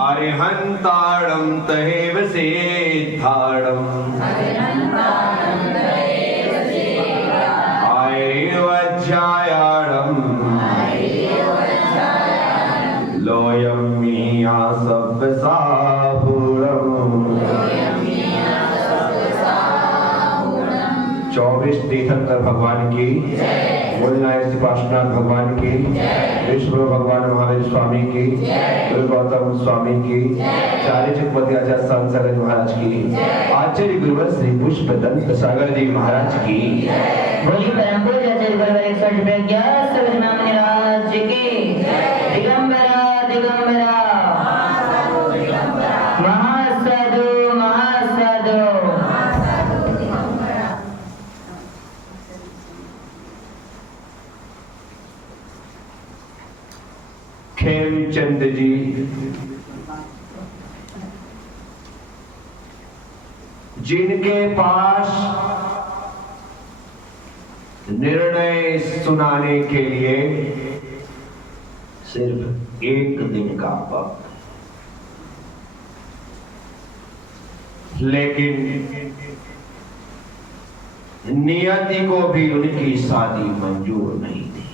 अरिहन्ताडं तहेव सिद्धाडं आयैवज्जायाडं लोयं मिया सब्बसाहुरम् 24 तीर्थंकर भगवान की, बोलनाय पार्श्वनाथ भगवान की, विश्व भगवान महावीर स्वामी की, गुरु गौतम स्वामी की, चार्य चक्रवर्ती आचार्य संत सगज महाराज की, आचार्य गुरुवर श्री पुष्पदंत सागर जी महाराज की, बोलिए परम पूज्य आचार्य गुरुवर 61 प्रज्ञा सगज महाराज की, दिगंबरा दिगंबरा महासाधु महासाधु। खेमचंद जी जिनके पास निर्णय सुनाने के लिए सिर्फ एक दिन का वक्त, लेकिन नियति को भी उनकी शादी मंजूर नहीं थी।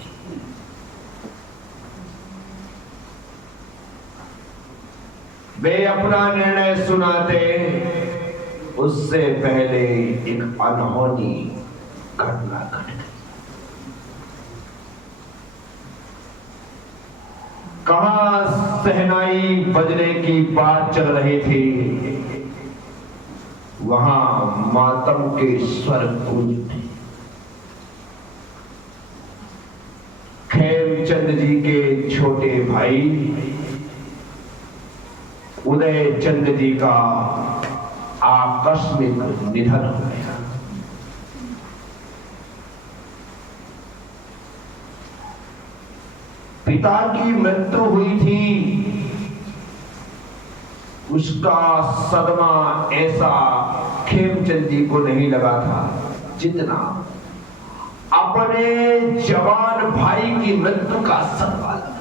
वे अपना निर्णय सुनाते उससे पहले एक अनहोनी घटना घट गई। कहां सहनाई बजने की बात चल रही थी, वहां मातम के स्वर गूंज उठे। खेमचंद जी के छोटे भाई उदय चंद जी का आकस्मिक निधन हो गया। पिता की मृत्यु हुई थी, उसका सदमा ऐसा खेमचंद जी को नहीं लगा था जितना अपने जवान भाई की मृत्यु का सदमा लगा।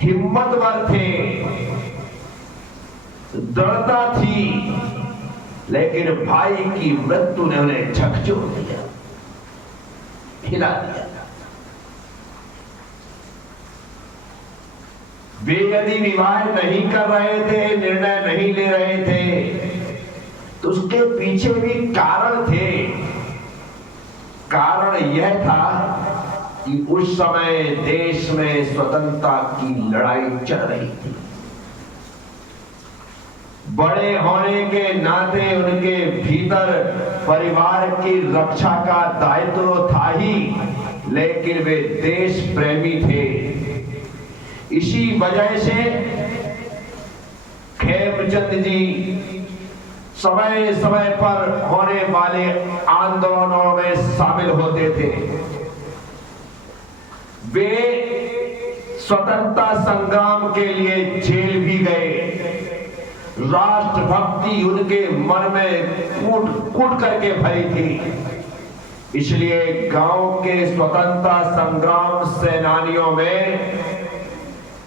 हिम्मतवर थे, दृढ़ता थी, लेकिन भाई की मृत्यु ने उन्हें झकझोर दिया, हिला दिया। वे यदि विवाह नहीं कर रहे थे, निर्णय नहीं ले रहे थे, तो उसके पीछे भी कारण थे। कारण यह था कि उस समय देश में स्वतंत्रता की लड़ाई चल रही थी। बड़े होने के नाते उनके भीतर परिवार की रक्षा का दायित्व तो था ही, लेकिन वे देश प्रेमी थे। इसी वजह से खेमचंद जी समय समय पर होने वाले आंदोलनों में शामिल होते थे। वे स्वतंत्रता संग्राम के लिए जेल भी गए। राष्ट्रभक्ति उनके मन में कूट कूट करके भरी थी। इसलिए गांव के स्वतंत्रता संग्राम सेनानियों में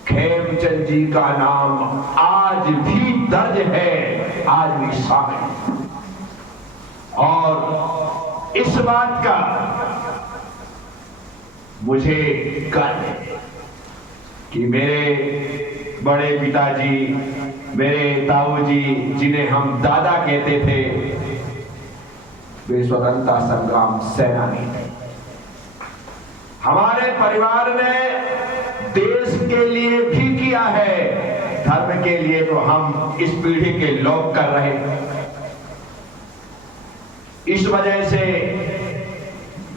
खेमचंद जी का नाम आज भी दर्ज है, आज भी शामिल है। और इस बात का मुझे गर्व है कि मेरे बड़े पिताजी, मेरे ताऊजी, जिन्हें हम दादा कहते थे, वे स्वतंत्रता संग्राम सेनानी थे। हमारे परिवार ने देश के लिए भी किया है, धर्म के लिए तो हम इस पीढ़ी के लोग कर रहे हैं। इस वजह से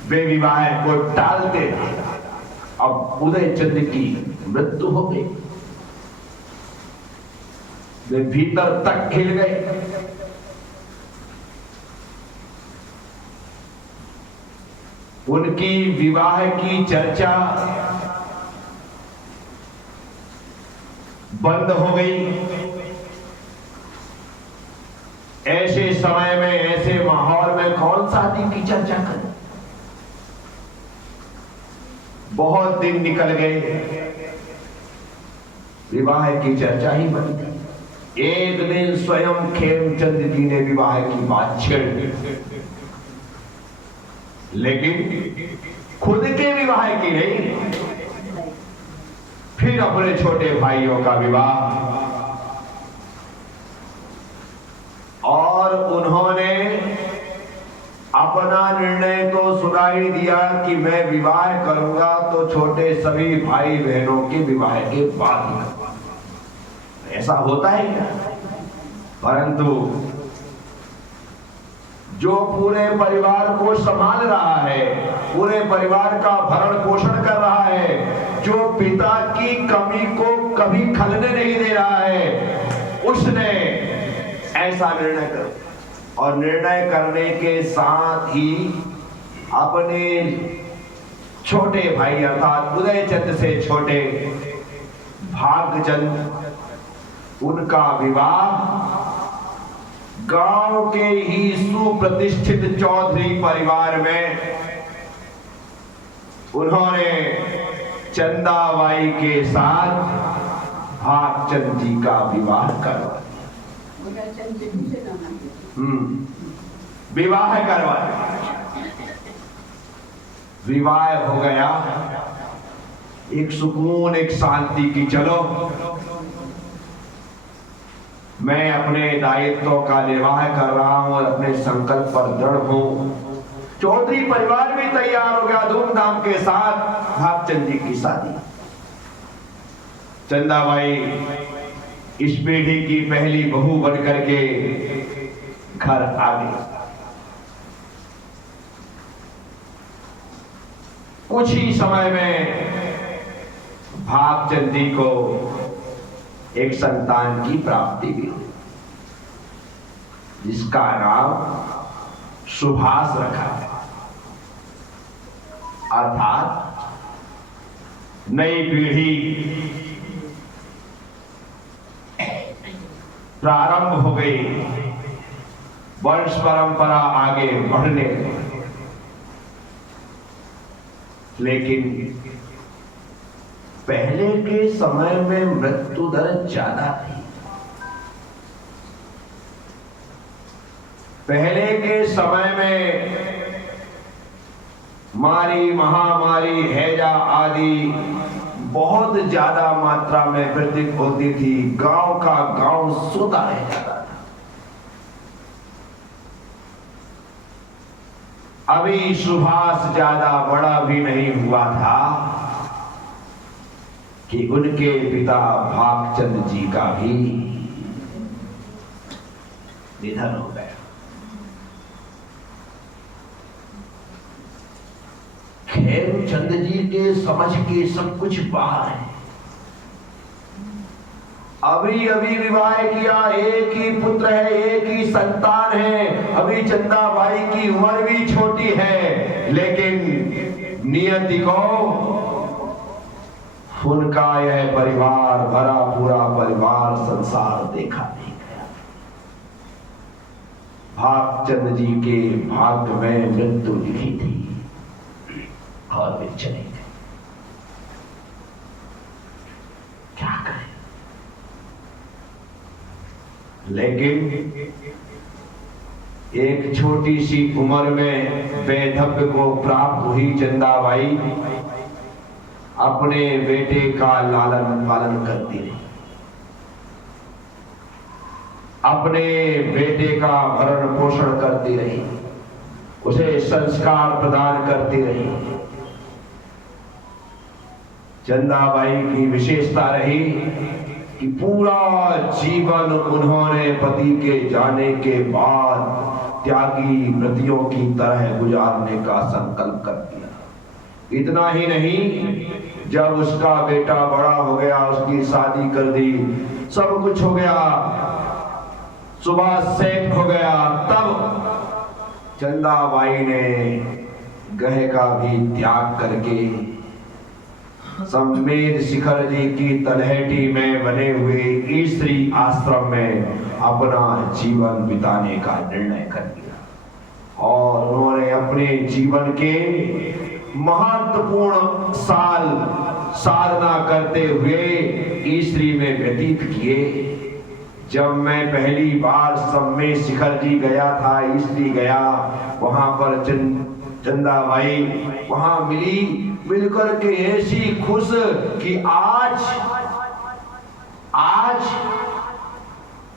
वे विवाह को टालते थे। अब उदय चंद की मृत्यु हो गई, वे भीतर तक खिल गए। उनकी विवाह की चर्चा बंद हो गई। ऐसे समय में, ऐसे माहौल में कौन शादी की चर्चा करे? बहुत दिन निकल गए, विवाह की चर्चा ही बन गई। एक दिन स्वयं खेमचंद जी ने विवाह की बात छेड़ दी, लेकिन खुद के विवाह की नहीं, फिर अपने छोटे भाइयों का विवाह। और उन्होंने अपना निर्णय तो सुनाई दिया कि मैं विवाह करूंगा तो छोटे सभी भाई बहनों के विवाह के बाद करूंगा। ऐसा होता है क्या? परंतु जो पूरे परिवार को संभाल रहा है, पूरे परिवार का भरण पोषण कर रहा है, जो पिता की कमी को कभी खलने नहीं दे रहा है, उसने ऐसा निर्णय कर, और निर्णय करने के साथ ही अपने छोटे भाई अर्थात उदयचंद से छोटे भागचंद, उनका विवाह गांव के ही सुप्रतिष्ठित चौधरी परिवार में उन्होंने चंदाबाई के साथ भागचंद जी का विवाह करवाया। विवाह करवाया, विवाह हो गया, एक सुकून, एक शांति की चलो मैं अपने दायित्वों का निर्वाह कर रहा हूं और अपने संकल्प पर दृढ़ हूं। चौधरी परिवार भी तैयार हो गया, धूमधाम के साथ भागचंद जी की शादी। चंदाबाई इस पीढ़ी की पहली बहू बनकर के घर आ गई। कुछ ही समय में भागचंद जी को एक संतान की प्राप्ति हुई, जिसका नाम सुभाष रखा गया। अर्थात नई पीढ़ी प्रारंभ हो गई, वंश परंपरा आगे बढ़ने लगी। लेकिन पहले के समय में मृत्यु दर ज्यादा थी। पहले के समय में मारी, महामारी, हैजा आदि बहुत ज्यादा मात्रा में वृद्धि होती थी। गांव का गांव सोता रह जाता था। अभी सुभाष ज्यादा बड़ा भी नहीं हुआ था कि उनके पिता भागचंद जी का भी निधन हो गया। खेमचंद जी के समझ के सब कुछ बाहर है। अभी अभी विवाह किया, एक ही पुत्र है, एक ही संतान है। अभी चंदाबाई की उम्र भी छोटी है, लेकिन नियति को उनका यह परिवार, भरा पूरा परिवार, संसार देखा नहीं गया। भागचंद जी के भाग्य में मृत्यु लिखी थी और वे चले गए। क्या करें? लेकिन एक छोटी सी उम्र में वैधव्य को प्राप्त हुई चंदाबाई अपने बेटे का लालन पालन करती रही, अपने बेटे का भरण पोषण करती रही, उसे संस्कार प्रदान करती रही। चंदाबाई की विशेषता रही कि पूरा जीवन उन्होंने पति के जाने के बाद त्यागी व्रतियों की तरह गुजारने का संकल्प कर दिया। इतना ही नहीं, जब उसका बेटा बड़ा हो गया, उसकी शादी कर दी, सब कुछ हो गया, सुभाष सेठ हो गया, तब चंदाबाई ने गहे का भी त्याग करके संवेद शिखर जी की तलहटी में बने हुए स्त्री आश्रम में अपना जीवन बिताने का निर्णय कर लिया। और उन्होंने अपने जीवन के महत्वपूर्ण साल साधना करते हुए ईश्वरी में व्यतीत किए। जब मैं पहली बार सम्मेद शिखर जी गया था, ईश्वरी गया, वहां पर चंदा भाई वहां मिली, मिलकर के ऐसी खुश कि आज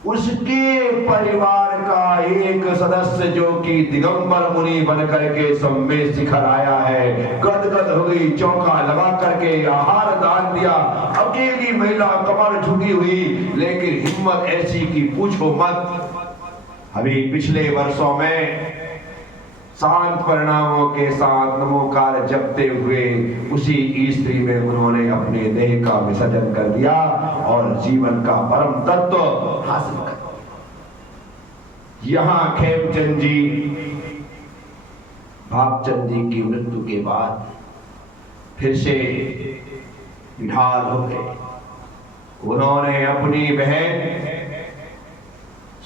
उसके परिवार का एक सदस्य जो कि दिगंबर मुनि बनकर के सम्मेद शिखर आया है, गदगद हो गई, चौका लगा करके आहार दान दिया। अकेली महिला कमर झुकी हुई, लेकिन हिम्मत ऐसी कि पूछो मत। अभी पिछले वर्षों में शांत परिणामों के साथ नमोकार जपते हुए उसी ईश्वरी में उन्होंने अपने देह का विसर्जन कर दिया और जीवन का परम तत्व हासिल कर दिया। यहां खेमचंद जी, भागचंद जी की मृत्यु के बाद फिर से निढाल हो गए। उन्होंने अपनी बहन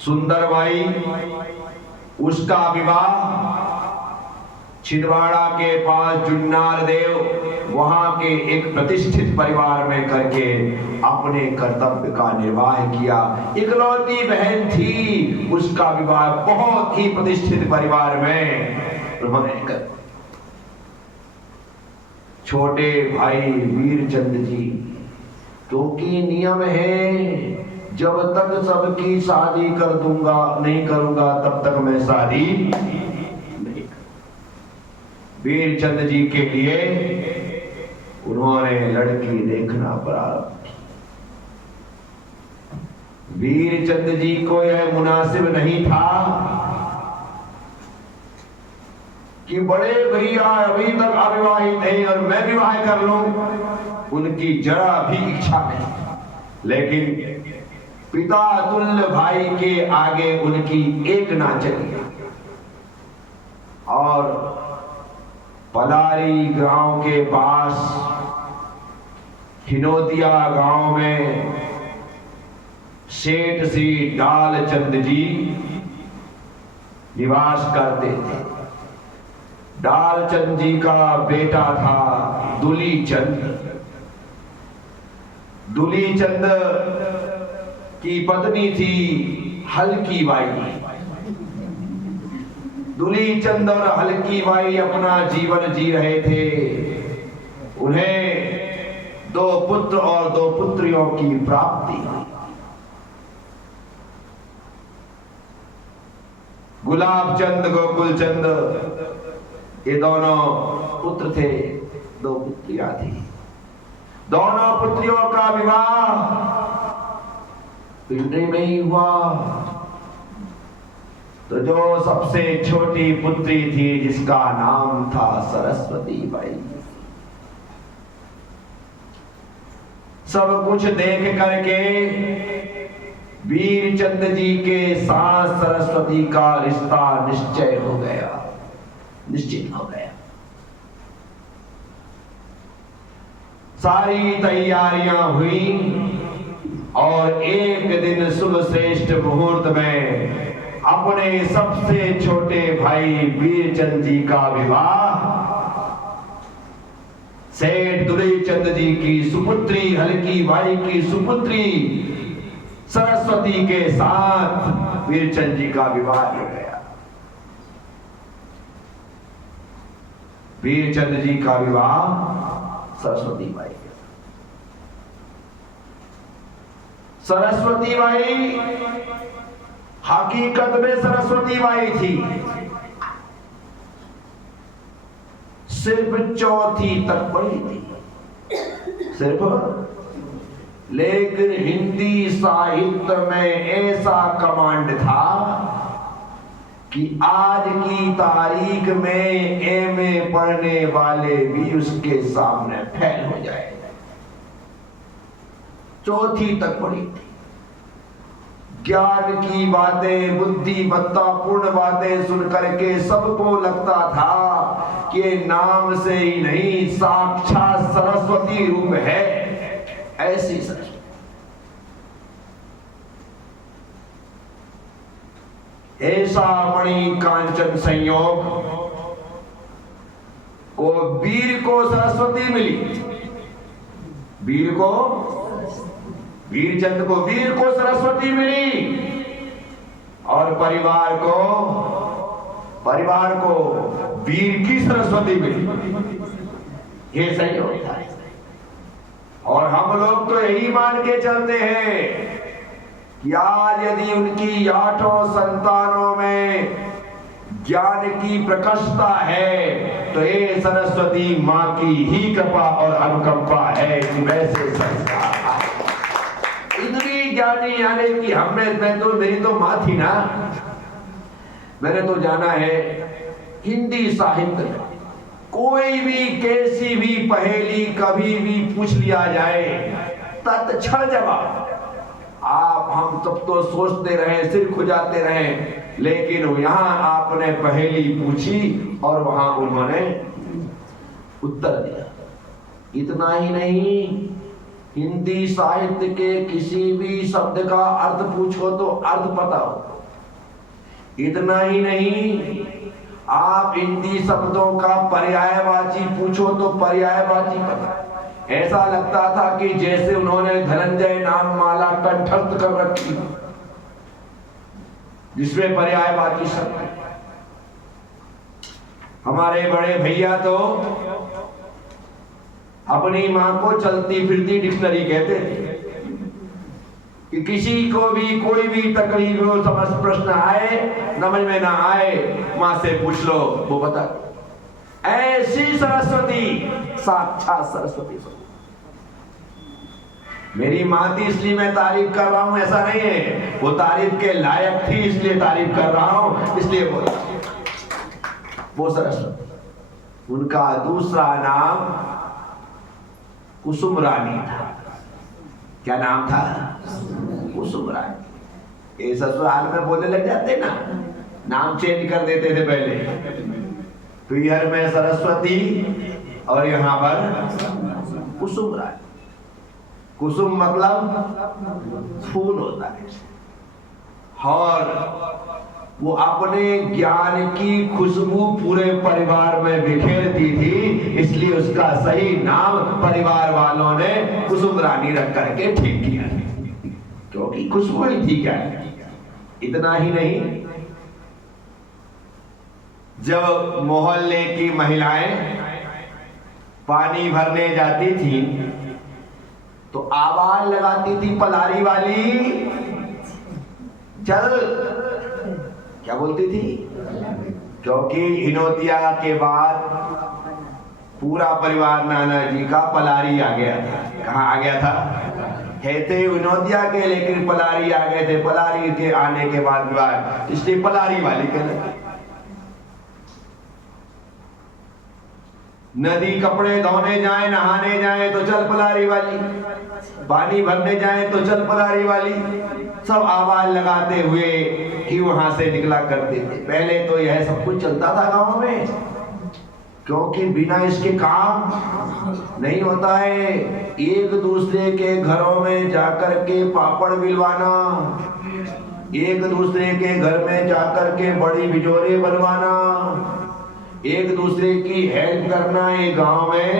सुंदरबाई, उसका विवाह छिंदवाड़ा के पास जुन्नार देव वहां के एक प्रतिष्ठित परिवार में करके अपने कर्तव्य का निर्वाह किया। इकलौती बहन थी, उसका विवाह बहुत ही प्रतिष्ठित परिवार में उन्होंने कर। छोटे भाई वीरचंद जी, क्योंकि नियम है जब तक सबकी शादी कर दूंगा नहीं करूंगा तब तक मैं शादी नहीं। वीरचंद जी के लिए उन्होंने लड़की देखना प्रारंभ किया। वीरचंद जी को यह मुनासिब नहीं था कि बड़े भैया अभी तक अविवाहित हैं और मैं विवाह कर लूं, उनकी जरा भी इच्छा नहीं। लेकिन पिता तुल्य भाई के आगे उनकी एक ना चली और पलारी गांव के पास हिनोतिया गांव में सेठ श्री डालचंद जी निवास करते थे। डालचंद जी का बेटा था दुलीचंद। दुलीचंद की पत्नी थी हल्की बाई। दुलीचंद और हल्की बाई अपना जीवन जी रहे थे। उन्हें 2 पुत्र और 2 पुत्रियों की प्राप्ति हुई। गुलाबचंद, गोकुलचंद, ये दोनों पुत्र थे, 2 पुत्रियां थी। दोनों पुत्रियों का विवाह पिंडरी में ही हुआ। तो जो सबसे छोटी पुत्री थी, जिसका नाम था सरस्वती बाई, सब कुछ देख करके वीरचंद जी के साथ सरस्वती का रिश्ता निश्चित हो गया। सारी तैयारियां हुई और एक दिन शुभ श्रेष्ठ मुहूर्त में अपने सबसे छोटे भाई वीरचंद जी का विवाह सेठ दुलीचंद जी की सुपुत्री हल्की बाई की सुपुत्री सरस्वती के साथ वीरचंद जी का विवाह हो गया। वीरचंद जी का विवाह सरस्वती बाई। सरस्वती बाई हकीकत में सरस्वती बाई थी, सिर्फ 4th तक पढ़ी थी सिर्फ। लेकिन हिंदी साहित्य में ऐसा कमांड था कि आज की तारीख में एमए पढ़ने वाले भी उसके सामने फेल हो जाए। 4th तक पढ़ी थी। ज्ञान की बातें, बुद्धिमत्तापूर्ण बातें सुन करके सबको लगता था कि नाम से ही नहीं साक्षात सरस्वती रूप है। ऐसी सरस्वती ऐसा मणि कांचन संयोग को वीर को सरस्वती मिली, वीरचंद को वीर को सरस्वती मिली, और परिवार को वीर की सरस्वती मिली। ये सही होता है। और हम लोग तो यही मान के चलते हैं कि आज यदि उनकी 8 संतानों में ज्ञान की प्रकटता है तो ये सरस्वती माँ की ही कृपा और अनुकंपा है कि वैसे संस्कार इतनी ज्ञानी, यानी कि मेरी तो माँ थी ना। मैंने तो जाना है हिंदी साहित्य में कोई भी कैसी भी पहेली कभी भी पूछ लिया जाए, तत्क्षण जवाब। आप हम सब तो सोचते रहे, सिर खुजाते रहे, लेकिन यहाँ आपने पहेली पूछी और वहां उन्होंने उत्तर दिया। इतना ही नहीं, हिंदी साहित्य के किसी भी शब्द का अर्थ पूछो तो अर्थ पता हो। इतना ही नहीं, आप हिंदी शब्दों का पर्यायवाची पूछो तो पर्यायवाची पता। ऐसा लगता था कि जैसे उन्होंने धनंजय नाम माला कंठस्थ कर रखी जिसमें पर्यायवाची शब्द। हमारे बड़े भैया तो अपनी मां को चलती फिरती डिक्शनरी कहते थे कि किसी को भी कोई भी तकलीफ हो, समझ प्रश्न आए, समझ में ना आए, मां से पूछ लो, वो बता। ऐसी सरस्वती, साक्षात सरस्वती। मेरी मां थी इसलिए मैं तारीफ कर रहा हूं, ऐसा नहीं है। वो तारीफ के लायक थी इसलिए तारीफ कर रहा हूं, इसलिए बोला। वो सरस्वती। उनका दूसरा नाम कुसुम रानी था। क्या नाम था? कुसुम रानी। ये ससुराल में बोलने लग जाते ना, नाम चेंज कर देते थे पहले। पियर में सरस्वती और यहाँ पर कुसुम रानी। कुसुम मतलब फूल होता है, और वो अपने ज्ञान की खुशबू पूरे परिवार में बिखेरती थी, इसलिए उसका सही नाम परिवार वालों ने कुसुम रानी रख करके ठीक किया, क्योंकि खुशबू ही थी। क्या इतना ही नहीं, जब मोहल्ले की महिलाएं पानी भरने जाती थी तो आवाज लगाती थी पलारी वाली, चल। क्या बोलती थी? क्योंकि हिनोतिया के बाद पूरा परिवार नाना जी का पलारी आ गया था। कहाँ आ गया था? कहते हिनोतिया के, लेकिन पलारी आ गए थे। पलारी के आने के बाद इसलिए पलारी वाली कहते। नदी कपड़े धोने जाए, नहाने जाए तो चल पलारी वाली, पानी भरने जाए तो चल पलारी वाली। सब आवाज लगाते हुए ही वहां से निकला करते थे। पहले तो यह सब कुछ चलता था गांव में, क्योंकि बिना इसके काम नहीं होता है। एक दूसरे के घरों में जाकर के पापड़ बिलवाना, एक दूसरे के घर में जाकर के बड़ी बिजोरे बनवाना, एक दूसरे की हेल्प करना। ये गांव में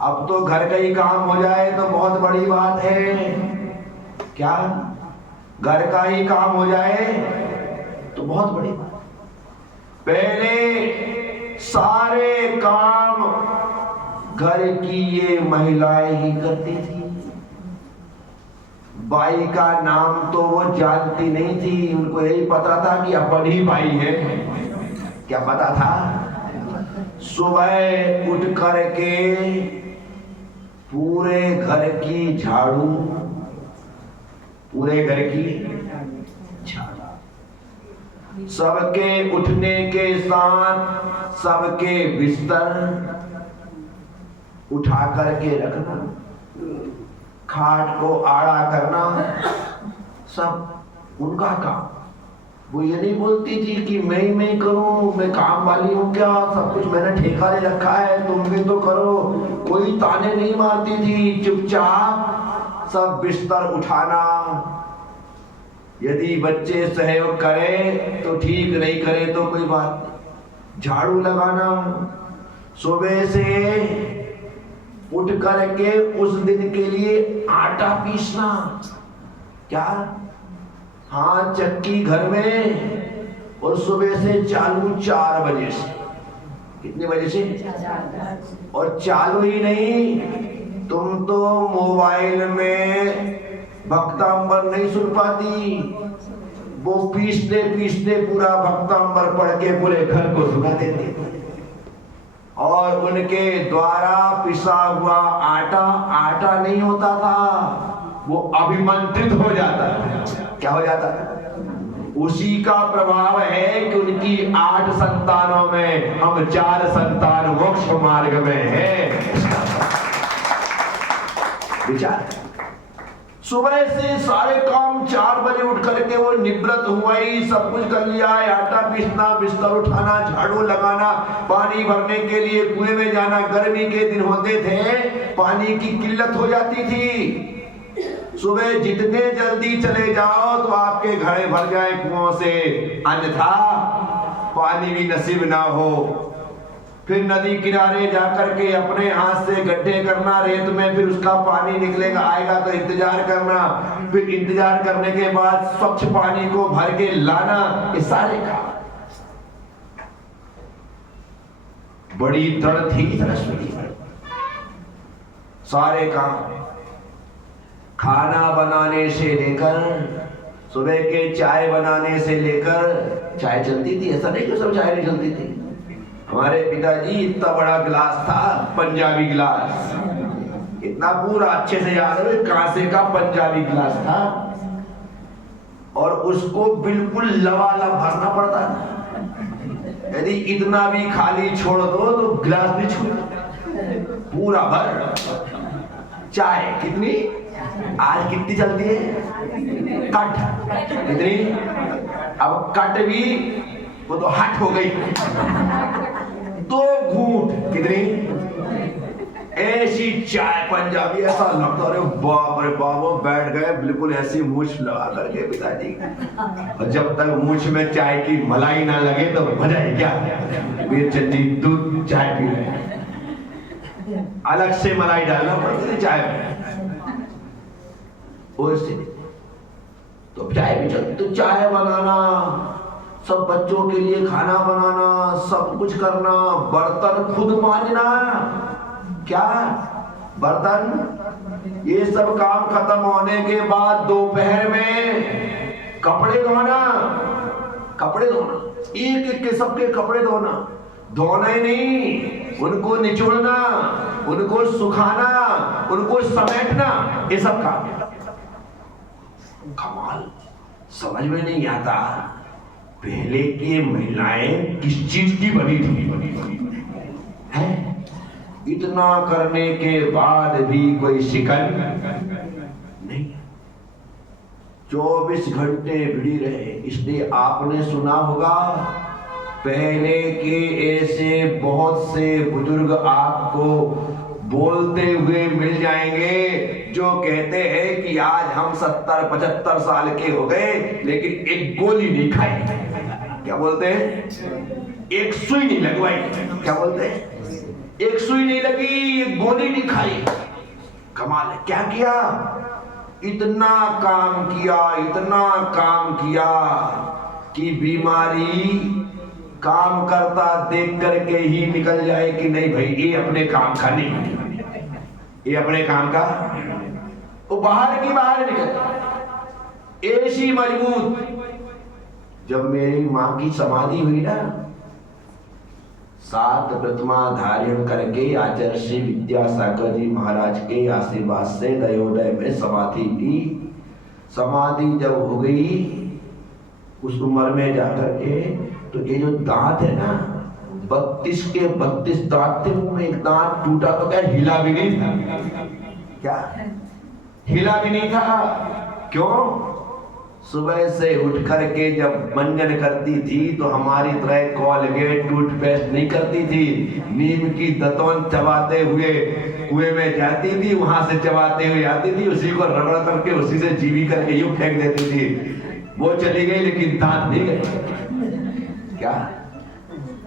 अब तो घर का ही काम हो जाए तो बहुत बड़ी बात है। क्या घर का ही काम हो जाए तो बहुत बड़ी बात। पहले सारे काम घर की ये महिलाएं ही करती थी। बाई का नाम तो वो जानती नहीं थी, उनको यही पता था कि अपन ही बाई है। क्या पता था? सुबह उठ करके पूरे घर की झाड़ू, पूरे घर की झाड़ू, सबके उठने के साथ सबके बिस्तर उठा करके रखना, खाट को आड़ा करना, सब उनका काम। वो ये नहीं बोलती थी कि मैं करूं, मैं काम वाली हूं क्या, सब कुछ मैंने ठेका ले रखा है, तुम भी तो करो। कोई ताने नहीं मारती थी, चुपचाप सब बिस्तर उठाना। यदि बच्चे सहयोग करें तो ठीक, नहीं करे तो कोई बात नहीं। झाड़ू लगाना, सुबह से उठ करके उस दिन के लिए आटा पीसना। क्या? हाँ, चक्की घर में, और सुबह से चालू 4 बजे से। कितने बजे से? और चालू ही नहीं, तुम तो मोबाइल में भक्तांबर नहीं सुन पाती, वो पीसते पीसते पूरा भक्तांबर पढ़ के पूरे घर को सुना देते। और उनके द्वारा पिसा हुआ आटा आटा नहीं होता था, वो अभिमंत्रित हो जाता है। क्या हो जाता है? उसी का प्रभाव है कि उनकी 8 संतानों में हम 4 संतान मोक्ष मार्ग में हैं। विचार, सुबह से सारे काम 4 बजे उठ करके वो निवृत्त हुआ ही, सब कुछ कर लिया है। आटा पीसना, बिस्तर उठाना, झाड़ू लगाना, पानी भरने के लिए कुएं में जाना। गर्मी के दिन होते थे, पानी की किल्लत हो जाती थी। सुबह जितने जल्दी चले जाओ तो आपके घड़े भर जाए कुओं से, अन्यथा पानी भी नसीब ना हो। फिर नदी किनारे जाकर के अपने हाथ से गड्ढे करना रेत में, फिर उसका पानी निकलेगा, आएगा तो इंतजार करना, फिर इंतजार करने के बाद स्वच्छ पानी को भर के लाना। ये सारे काम बड़ी दृढ़ थी सरस्वती। सारे काम, खाना बनाने से लेकर, सुबह के चाय बनाने से लेकर, चाय चलती थी, ऐसा नहीं कि सब चाय नहीं चलती थी। हमारे पिताजी इतना बड़ा गिलास था, पंजाबी गिलास, इतना पूरा अच्छे से याद है, कांसे का पंजाबी गिलास था, और उसको बिल्कुल लबालब भरना पड़ता था। यदि इतना भी खाली छोड़ दो तो गिलास नहीं छूटता, पूरा भर। चाय कितनी, आज कितनी चलती है? कट कितनी? अब कट भी वो तो हट हो गई। 2 घूंट कितनी? ऐसी चाय पंजाबी, ऐसा लगता है बाप रे बाप, वो बैठ गए बिल्कुल ऐसी मूछ लगा करके पिताजी। और जब तक मूछ में चाय की मलाई ना लगे तो मजा है क्या? फिर चटनी दूध चाय पी रहे, अलग से मलाई डालना पड़ती थी चाय में। तो चाय भी चलती, तो चाय बनाना, सब बच्चों के लिए खाना बनाना, सब कुछ करना, बर्तन खुद मांजना। क्या? बर्तन, ये सब काम खत्म होने के बाद दोपहर में कपड़े धोना। कपड़े धोना, एक एक के सबके कपड़े धोना, धोना ही नहीं, उनको निचोड़ना, उनको सुखाना, उनको समेटना, ये सब काम। कमाल, समझ में नहीं आता पहले की महिलाएं किस चीज की बनी थी है? इतना करने के बाद भी कोई शिकन नहीं। 24 घंटे भिड़ी रहे। इसलिए आपने सुना होगा, पहले के ऐसे बहुत से बुजुर्ग आपको बोलते हुए मिल जाएंगे जो कहते हैं कि आज हम 70-75 साल के हो गए लेकिन एक गोली नहीं खाई। क्या बोलते हैं? एक सुई नहीं लगवाई। क्या बोलते हैं? एक सुई नहीं लगी, एक गोली नहीं खाई। कमाल है। क्या किया? इतना काम किया, इतना काम किया कि बीमारी काम करता देख करके ही निकल जाए कि नहीं भाई ये अपने काम का नहीं, ये अपने काम का, वो बाहर की बाहर निकल। ऐसी मजबूत। जब मेरी मां की समाधि हुई ना, 7 प्रतिमा धारण करके आचार्य श्री विद्यासागर जी महाराज के आशीर्वाद से दयोदय में समाधि की। समाधि जब हो गई उस उम्र में जाकर के, तो ये जो दांत है ना, 32 के 32 दांत थे, उनमें एक दांत टूटा तो क्या हिला भी नहीं था। क्या हिला भी नहीं था? क्यों? सुबह से उठ करके जब मंजन करती थी तो हमारी तरह कॉलगेट टूथपेस्ट नहीं करती थी। नीम की दतौन चबाते हुए कुएं में जाती थी, वहां से चबाते हुए आती थी, उसी को रगड़ करके उसी से जीवी करके यूं फेंक देती थी। वो चली गई लेकिन दांत नहीं गए। क्या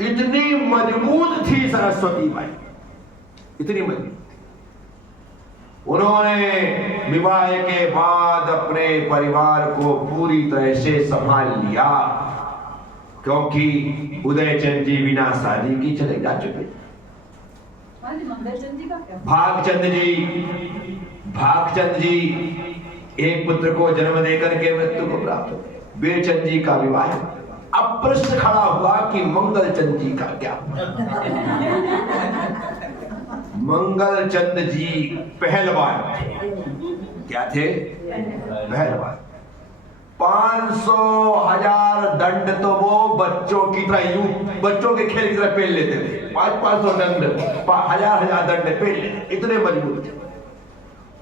इतनी मजबूत थी सरस्वती माई, इतनी मजबूत। उन्होंने विवाह के बाद अपने परिवार को पूरी तरह से संभाल लिया, क्योंकि उदयचंद जी बिना शादी की चले जा चुके। भागचंद जी एक पुत्र को जन्म देकर के मृत्यु को प्राप्त हो। वीरचंद जी का विवाह। अब प्रश्न खड़ा हुआ कि मंगलचंद जी का क्या? मंगलचंद जी पहलवान थे। क्या थे? पहलवान। 500,000 दंड तो वो बच्चों की तरह, यूं बच्चों के खेल की तरह पेल लेते थे। 500 दंड, 1000 दंड पेल लेते, इतने मजबूत थे।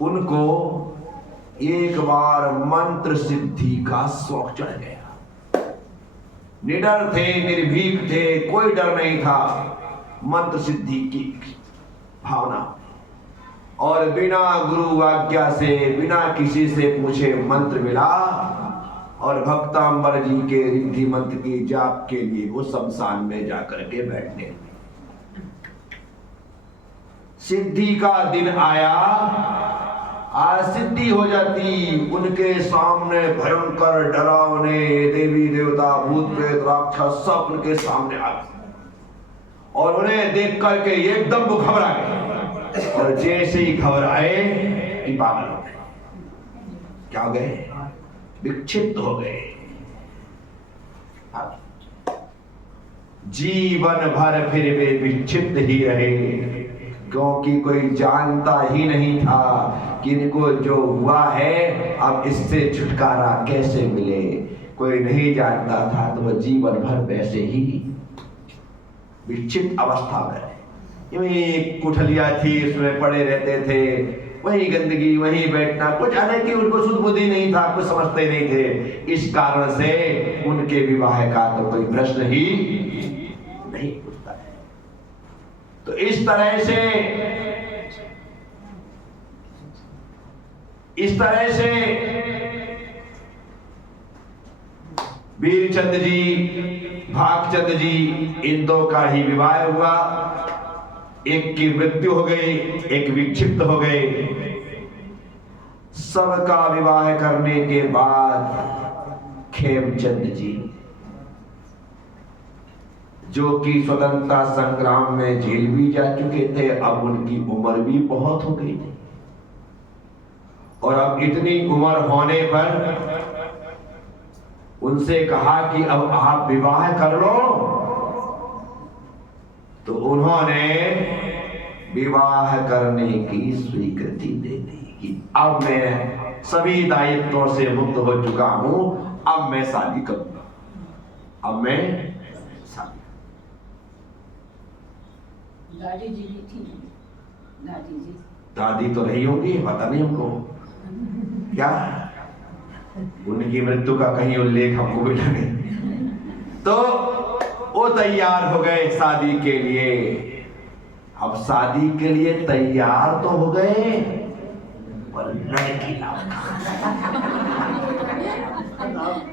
उनको एक बार मंत्र सिद्धि का शौक चढ़ गया। निडर थे, निर्भीक थे, कोई डर नहीं था। मंत्र सिद्धि की भावना, और बिना गुरु आज्ञा से, बिना किसी से पूछे मंत्र मिला, और भक्तांबर जी के रिद्धि मंत्र की जाप के लिए वो शमशान में जाकर के बैठने। सिद्धि का दिन आया, आज सिद्धि हो जाती। उनके सामने भयंकर डरावने देवी देवता, भूत प्रेत राक्षस सब उनके सामने आ गए, और उन्हें देख करके एकदम वो घबरा गए, और जैसे ही घबराए कि पागल हो गए। क्या हो गए? विक्षिप्त हो गए। जीवन भर फिर वे विक्षिप्त ही रहे, क्योंकि कोई जानता ही नहीं था कि इनको जो हुआ है अब इससे छुटकारा कैसे मिले। कोई नहीं जानता था, तो वह जीवन भर वैसे ही विक्षिप्त अवस्था में, वही कुठलिया थी, उसमें पड़े रहते थे, वही गंदगी, वही बैठना, कुछ अलग की उनको शुद्ध बुद्धि नहीं था, कुछ समझते नहीं थे। इस कारण से उनके विवाह का तो कोई प्रश्न ही नहीं उठता है। तो इस तरह से वीरचंद जी, भागचंद जी, इन दो का ही विवाह हुआ। एक की मृत्यु हो गई, एक विक्षिप्त हो गए। सबका विवाह करने के बाद खेमचंद जी, जो कि स्वतंत्रता संग्राम में जेल भी जा चुके थे, अब उनकी उम्र भी बहुत हो गई थी, और अब इतनी उम्र होने पर उनसे कहा कि अब आप विवाह कर लो। तो उन्होंने विवाह करने की स्वीकृति दे दी कि अब मैं सभी दायित्वों से मुक्त हो चुका हूं, अब मैं शादी करूंगा, अब मैं शादी। दादी जी भी थी। दादी तो रही होगी, पता नहीं हमको, क्या उनकी मृत्यु का कहीं उल्लेख हमको भी लगे। तो वो तैयार हो गए शादी के लिए। अब शादी के लिए तैयार तो हो गए, पर लड़की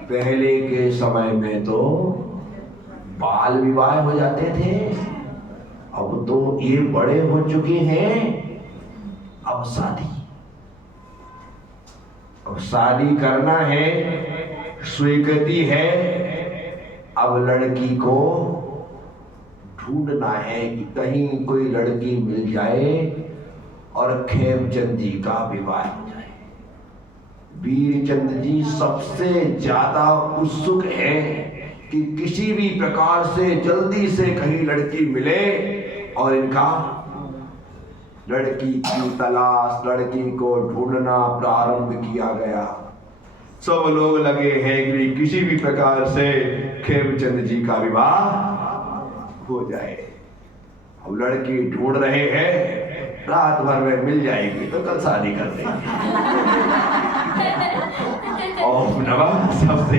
पहले के समय में तो बाल विवाह हो जाते थे, अब तो ये बड़े हो चुके हैं, अब शादी करना है, स्वीकृति है, अब लड़की को ढूंढना है कि कहीं कोई लड़की मिल जाए और खेमचंद जी का विवाह हो जाए। वीरचंद जी सबसे ज्यादा उत्सुक है कि किसी भी प्रकार से जल्दी से कहीं लड़की मिले, और इनका लड़की की तलाश, लड़की को ढूंढना प्रारंभ किया गया। सब लोग लगे हैं कि किसी भी प्रकार से खेमचंद जी का विवाह हो जाए। अब लड़की ढूंढ रहे हैं, रात भर में मिल जाएगी तो कल शादी कर देंगे। और नवा सबसे